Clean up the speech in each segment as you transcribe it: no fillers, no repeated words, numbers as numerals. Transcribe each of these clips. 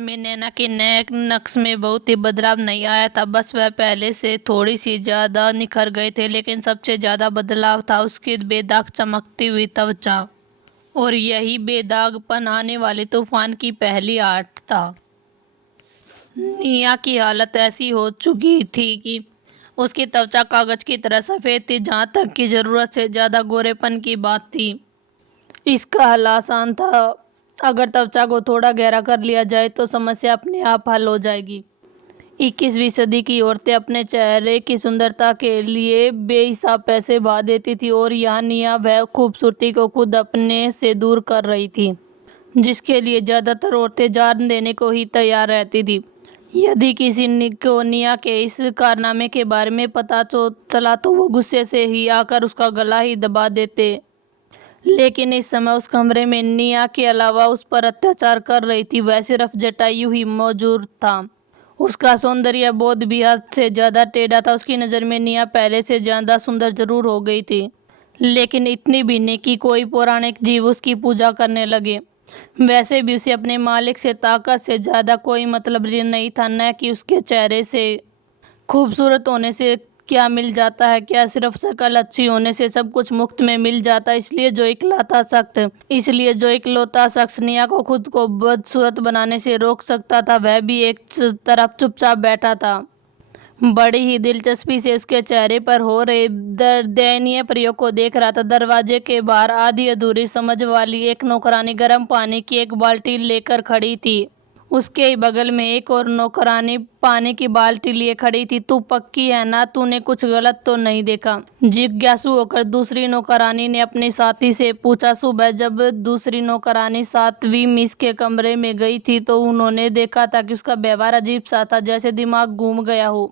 में नैना के नए नक्श में बहुत ही बदलाव नहीं आया था। बस वह पहले से थोड़ी सी ज्यादा निखर गए थे, लेकिन सबसे ज्यादा बदलाव था उसकी बेदाग चमकती हुई त्वचा। और यही बेदागपन आने वाले तूफान की पहली आर्ट था। निया की हालत ऐसी हो चुकी थी कि उसकी त्वचा कागज की तरह सफेद थी, जहां तक कि जरूरत से ज्यादा गोरेपन की बात थी। इसका हल आसान था। अगर त्वचा को थोड़ा गहरा कर लिया जाए तो समस्या अपने आप हल हो जाएगी। 21वीं सदी की औरतें अपने चेहरे की सुंदरता के लिए बेहिसाब पैसे बहा देती थी, और यहाँ निया वह खूबसूरती को खुद अपने से दूर कर रही थी, जिसके लिए ज्यादातर औरतें जान देने को ही तैयार रहती थी। यदि किसी को निया के इस कारनामे के बारे में पता चला तो वो गुस्से से ही आकर उसका गला ही दबा देते। लेकिन इस समय उस कमरे में निया के अलावा उस पर अत्याचार कर रही थी वह सिर्फ जटायु ही मौजूद था। उसका सौंदर्य बोध भी हद से ज्यादा टेढ़ा था। उसकी नज़र में निया पहले से ज्यादा सुंदर जरूर हो गई थी, लेकिन इतनी भी नहीं कि कोई पौराणिक जीव उसकी पूजा करने लगे। वैसे भी उसे अपने मालिक से ताकत से ज्यादा कोई मतलब नहीं था, न कि उसके चेहरे से। खूबसूरत होने से क्या मिल जाता है? क्या सिर्फ शक्ल अच्छी होने से सब कुछ मुफ्त में मिल जाता है? इसलिए जो इकलौता शख्स निया को खुद को बदसूरत बनाने से रोक सकता था, वह भी एक तरफ चुपचाप बैठा था, बड़ी ही दिलचस्पी से उसके चेहरे पर हो रहे दयनीय प्रयोग को देख रहा था। दरवाजे के बाहर आधी अधूरी समझ वाली एक नौकरानी गर्म पानी की एक बाल्टी लेकर खड़ी थी। उसके ही बगल में एक और नौकरानी पानी की बाल्टी लिए खड़ी थी। तू पक्की है ना? तूने कुछ गलत तो नहीं देखा? जिज्ञासु होकर दूसरी नौकरानी ने अपने साथी से पूछा। सुबह जब दूसरी नौकरानी 7वीं मिस के कमरे में गई थी तो उन्होंने देखा था कि उसका व्यवहार अजीब सा था, जैसे दिमाग घूम गया हो।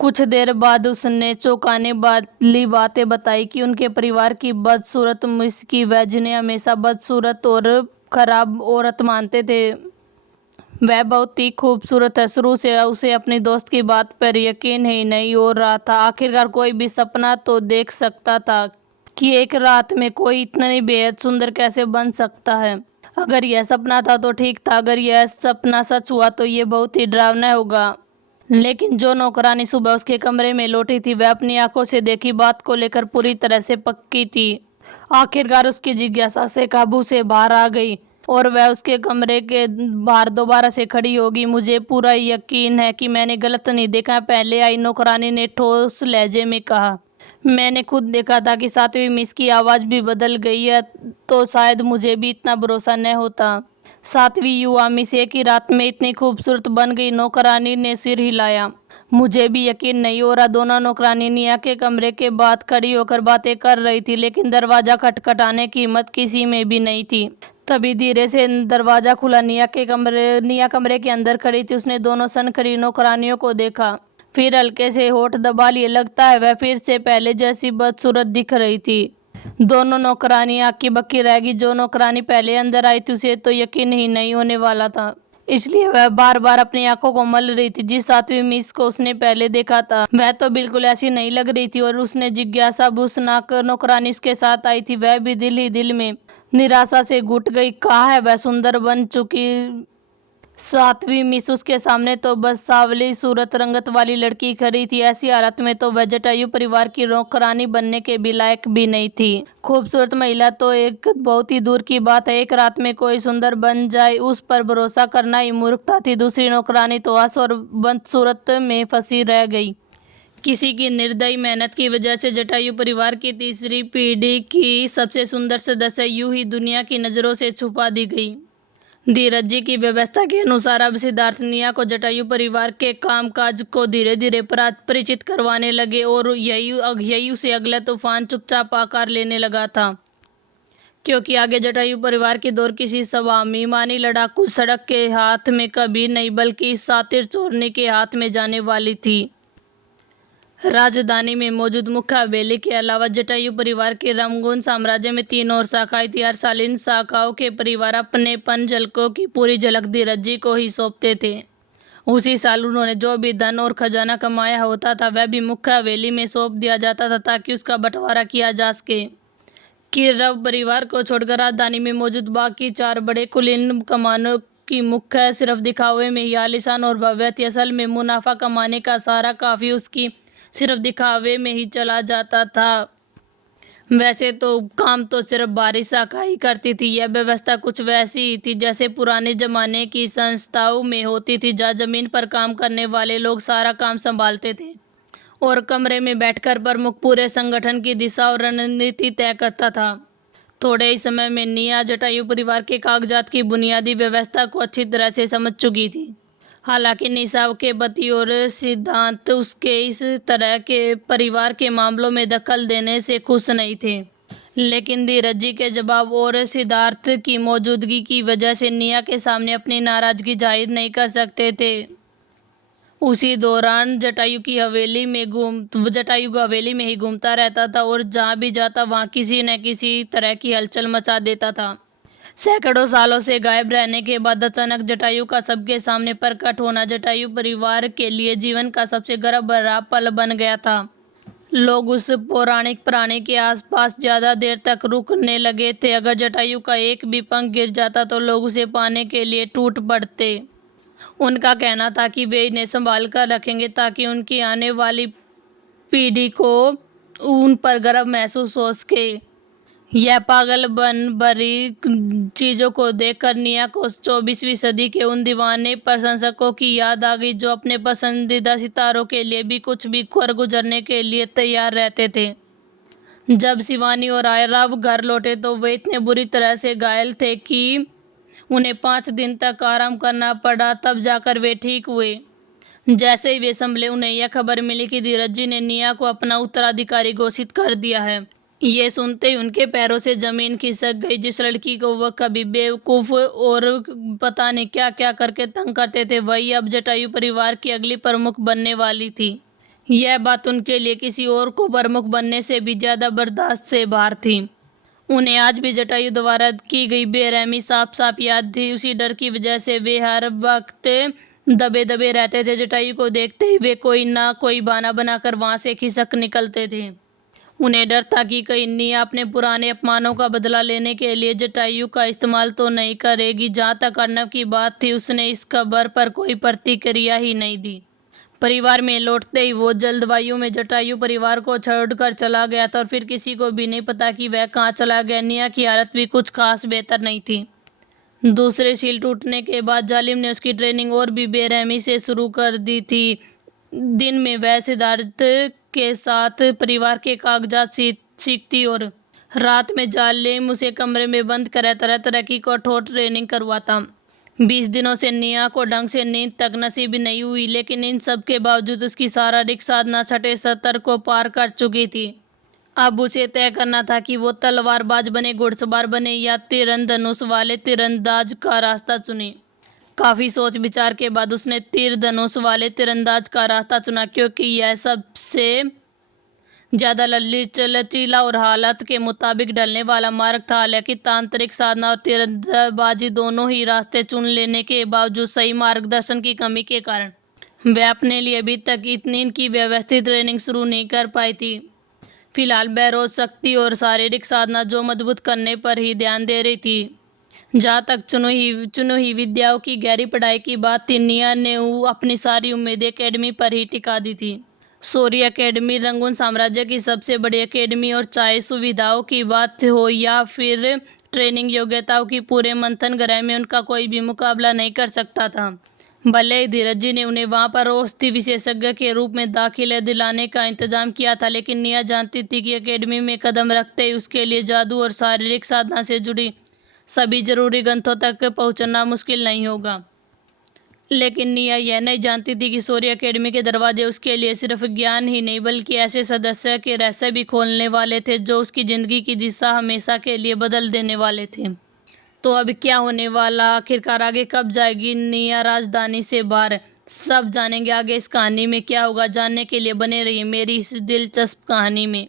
कुछ देर बाद उसने चौंकाने वाली बातें बताई कि उनके परिवार की बदसूरत मिस की वह जिन्हें हमेशा बदसूरत और खराब औरत मानते थे, वह बहुत ही खूबसूरत है। शुरू से उसे अपनी दोस्त की बात पर यकीन ही नहीं हो रहा था। आखिरकार कोई भी सपना तो देख सकता था कि एक रात में कोई इतनी बेहद सुंदर कैसे बन सकता है। अगर यह सपना था तो ठीक था, अगर यह सपना सच हुआ तो ये बहुत ही डरावना होगा। लेकिन जो नौकरानी सुबह उसके कमरे में लौटी थी वह अपनी आंखों से देखी बात को लेकर पूरी तरह से पक्की थी। आखिरकार उसकी जिज्ञासा से काबू से बाहर आ गई और वह उसके कमरे के बाहर दोबारा से खड़ी होगी। मुझे पूरा यकीन है कि मैंने गलत नहीं देखा, पहले आई नौकरानी ने ठोस लहजे में कहा। मैंने खुद देखा था कि 7वीं मिस की आवाज़ भी बदल गई है, तो शायद मुझे भी इतना भरोसा न होता। 7वीं युवा मिस एक ही रात में इतनी खूबसूरत बन गई? नौकरानी ने सिर हिलाया। मुझे भी यकीन नहीं हो रहा। दोनों नौकरानी निया के कमरे के बाहर खड़ी होकर बातें कर रही थी, लेकिन दरवाजा खटखटाने की हिम्मत किसी में भी नहीं थी। तभी धीरे से दरवाजा खुला। निया कमरे के अंदर खड़ी थी। उसने दोनों सनखड़ी नौकरानियों को देखा, फिर हल्के से होठ दबा लिए। लगता है वह फिर से पहले जैसी बदसूरत दिख रही थी। दोनों नौकरानियां आक्की बक्की रह गई। जो नौकरानी पहले अंदर आई थी उसे तो यकीन ही नहीं होने वाला था, इसलिए वह बार बार अपनी आंखों को मल रही थी। जिस 7वीं मिस को उसने पहले देखा था वह तो बिल्कुल ऐसी नहीं लग रही थी, और उसने जिज्ञासा भूसनाक नौकरानी उसके साथ आई थी वह भी दिल ही दिल में निराशा से घुट गई। कहाँ है वह सुंदर बन चुकी 7वीं मिस? उसके सामने तो बस सांवली सूरत रंगत वाली लड़की खड़ी थी। ऐसी हालत में तो वह जटायु परिवार की नौकरानी बनने के भी लायक भी नहीं थी। खूबसूरत महिला तो एक बहुत ही दूर की बात है, एक रात में कोई सुंदर बन जाए उस पर भरोसा करना ही मूर्खता थी। दूसरी नौकरानी तो हंस और बदसूरत में फंसी रह गई। किसी की निर्दयी मेहनत की वजह से जटायु परिवार की तीसरी पीढ़ी की सबसे सुंदर सदस्य यूं ही दुनिया की नजरों से छुपा दी गई। धीरज जी की व्यवस्था के अनुसार अब सिद्धार्थ निया को जटायु परिवार के कामकाज को धीरे धीरे परिचित करवाने लगे, और यही उसे अगला तूफान चुपचाप आकार लेने लगा था, क्योंकि आगे जटायु परिवार की दौर किसी स्वाभिमानी लड़ाकू सड़क के हाथ में कभी नहीं बल्कि सातिर चोरने के हाथ में जाने वाली थी। राजधानी में मौजूद मुख्य हवेली के अलावा जटायु परिवार के रंगून साम्राज्य में 3 और शाखाएं थी। हर साल इन शाखाओं के परिवार अपने पन झलकों की पूरी झलक धीरज जी को ही सौंपते थे। उसी साल उन्होंने जो भी धन और खजाना कमाया होता था वह भी मुख्य हवेली में सौंप दिया जाता था, ताकि उसका बंटवारा किया जा सके। किरव परिवार को छोड़कर राजधानी में मौजूद बाकी 4 बड़े कुलीन कमानों की मुख्य सिर्फ दिखावे में ही आलीशान और भव्य थी। असल में मुनाफा कमाने का सारा काफी उसकी सिर्फ दिखावे में ही चला जाता था। वैसे तो काम तो सिर्फ बारिशा का ही करती थी। यह व्यवस्था कुछ वैसी ही थी जैसे पुराने जमाने की संस्थाओं में होती थी, जहाँ जमीन पर काम करने वाले लोग सारा काम संभालते थे और कमरे में बैठकर प्रमुख पूरे संगठन की दिशा और रणनीति तय करता था। थोड़े ही समय में निया जटायु परिवार के कागजात की बुनियादी व्यवस्था को अच्छी तरह से समझ चुकी थी। हालांकि निशा के पति और सिद्धांत उसके इस तरह के परिवार के मामलों में दखल देने से खुश नहीं थे, लेकिन धीरज जी के जवाब और सिद्धार्थ की मौजूदगी की वजह से निया के सामने अपनी नाराजगी जाहिर नहीं कर सकते थे। उसी दौरान जटायु हवेली में ही घूमता रहता था और जहाँ भी जाता वहाँ किसी न किसी तरह की हलचल मचा देता था। सैकड़ों सालों से गायब रहने के बाद अचानक जटायु का सबके सामने प्रकट होना जटायु परिवार के लिए जीवन का सबसे गर्व भरा पल बन गया था। लोग उस पौराणिक प्राणी के आसपास ज्यादा देर तक रुकने लगे थे। अगर जटायु का एक भी पंख गिर जाता तो लोग उसे पाने के लिए टूट पड़ते। उनका कहना था कि वे इन्हें संभाल कर रखेंगे ताकि उनकी आने वाली पीढ़ी को उन पर गर्व महसूस हो सके। यह पागलपन भरी चीजों को देखकर निया को 24वीं सदी के उन दीवाने प्रशंसकों की याद आ गई जो अपने पसंदीदा सितारों के लिए भी कुछ भी कर गुजरने के लिए तैयार रहते थे। जब शिवानी और आयराव घर लौटे तो वे इतने बुरी तरह से घायल थे कि उन्हें 5 दिन तक आराम करना पड़ा, तब जाकर वे ठीक हुए। जैसे ही वे संभले उन्हें यह खबर मिली कि धीरज जी ने निया को अपना उत्तराधिकारी घोषित कर दिया है। ये सुनते ही उनके पैरों से जमीन खिसक गई। जिस लड़की को वह कभी बेवकूफ़ और पता नहीं क्या क्या करके तंग करते थे, वही अब जटायु परिवार की अगली प्रमुख बनने वाली थी। यह बात उनके लिए किसी और को प्रमुख बनने से भी ज़्यादा बर्दाश्त से बाहर थी। उन्हें आज भी जटायु द्वारा की गई बेरहमी साफ साफ याद थी। उसी डर की वजह से वे हर वक्त दबे दबे रहते थे। जटायु को देखते ही वे कोई ना कोई बहाना बनाकर वहाँ से खिसक निकलते थे। उन्हें डर था कि कहीं निया अपने पुराने अपमानों का बदला लेने के लिए जटायु का इस्तेमाल तो नहीं करेगी। जहाँ तक अर्नव की बात थी, उसने इस खबर पर कोई प्रतिक्रिया ही नहीं दी। परिवार में लौटते ही वो जल्दबाजी में जटायु परिवार को छोड़कर चला गया था और फिर किसी को भी नहीं पता कि वह कहाँ चला गया। निया की हालत भी कुछ खास बेहतर नहीं थी। दूसरे सील टूटने के बाद जालिम ने उसकी ट्रेनिंग और भी बेरहमी से शुरू कर दी थी। दिन में वह सिद्धार्थ के साथ परिवार के कागजात सीखती और रात में जालिम उसे कमरे में बंद कर तरह तरह की कठोर ट्रेनिंग करवाता। 20 दिनों से निया को ढंग से नींद तक नसीब नहीं हुई, लेकिन इन सब के बावजूद उसकी शारीरिक साधना 6 स्तर को पार कर चुकी थी। अब उसे तय करना था कि वो तलवारबाज बने, घुड़सवार बने या तीर-धनुष वाले तीरंदाज का रास्ता चुने। काफ़ी सोच विचार के बाद उसने तीर धनुष वाले तीरंदाज का रास्ता चुना, क्योंकि यह सबसे ज़्यादा लचीला और हालत के मुताबिक ढलने वाला मार्ग था। हालांकि तांत्रिक साधना और तीरंदाजी दोनों ही रास्ते चुन लेने के बावजूद सही मार्गदर्शन की कमी के कारण वह अपने लिए अभी तक इतनी की व्यवस्थित ट्रेनिंग शुरू नहीं कर पाई थी। फिलहाल वह रोज शक्ति और शारीरिक साधना जो मजबूत करने पर ही ध्यान दे रही थी। जहाँ तक चुनी हुई विद्याओं की गहरी पढ़ाई की बात थी, निया ने अपनी सारी उम्मीदें एकेडमी पर ही टिका दी थी। शौर्य एकेडमी रंगून साम्राज्य की सबसे बड़ी एकेडमी और चाहे सुविधाओं की बात हो या फिर ट्रेनिंग योग्यताओं की, पूरे मंथन ग्रह में उनका कोई भी मुकाबला नहीं कर सकता था। भले ही धीरज जी ने उन्हें वहाँ पर औषधि विशेषज्ञ के रूप में दाखिले दिलाने का इंतजाम किया था, लेकिन निया जानती थी कि एकेडमी में कदम रखते ही उसके लिए जादू और शारीरिक साधना से जुड़ी सभी जरूरी ग्रंथों तक पहुंचना मुश्किल नहीं होगा। लेकिन निया यह नहीं जानती थी कि शौर्य एकेडमी के दरवाजे उसके लिए सिर्फ ज्ञान ही नहीं बल्कि ऐसे सदस्य के रहस्य भी खोलने वाले थे जो उसकी ज़िंदगी की दिशा हमेशा के लिए बदल देने वाले थे। तो अब क्या होने वाला, आखिरकार आगे कब जाएगी निया राजधानी से बाहर, सब जानेंगे आगे इस कहानी में क्या होगा। जानने के लिए बने रहिए मेरी इस दिलचस्प कहानी में।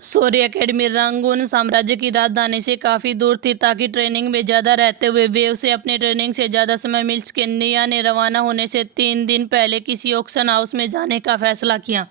शौर्य एकेडमी रंगून साम्राज्य की राजधानी से काफ़ी दूर थी, ताकि ट्रेनिंग में ज़्यादा रहते हुए वे उसे अपने ट्रेनिंग से ज़्यादा समय मिल सके। निया ने रवाना होने से 3 दिन पहले किसी ऑक्शन हाउस में जाने का फैसला किया।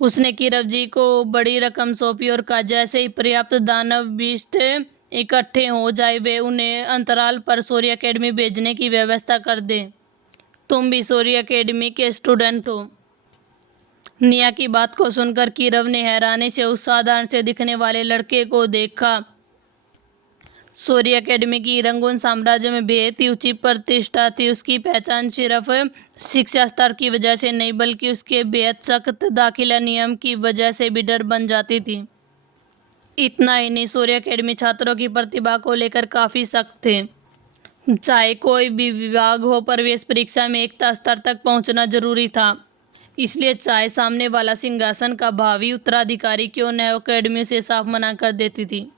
उसने किरव जी को बड़ी रकम सौंपी और कहा, जैसे ही पर्याप्त दानव बिष्ट इकट्ठे हो जाए वे उन्हें अंतराल पर सूर्य एकेडमी भेजने की व्यवस्था कर दे। तुम भी सूर्य एकेडमी के स्टूडेंट हो। निया की बात को सुनकर कीरव ने हैरानी से उस साधारण से दिखने वाले लड़के को देखा। सूर्य एकेडमी की रंगून साम्राज्य में बेहद ही ऊंची प्रतिष्ठा थी। उसकी पहचान सिर्फ शिक्षा स्तर की वजह से नहीं बल्कि उसके बेहद सख्त दाखिला नियम की वजह से भी डर बन जाती थी। इतना ही नहीं, सूर्य एकेडमी छात्रों की प्रतिभा को लेकर काफ़ी सख्त थे। चाहे कोई भी विभाग हो, प्रवेश परीक्षा में एकता स्तर तक पहुंचना जरूरी था। इसलिए चाहे सामने वाला सिंहासन का भावी उत्तराधिकारी क्यों न हो, एकेडमी से साफ मना कर देती थी।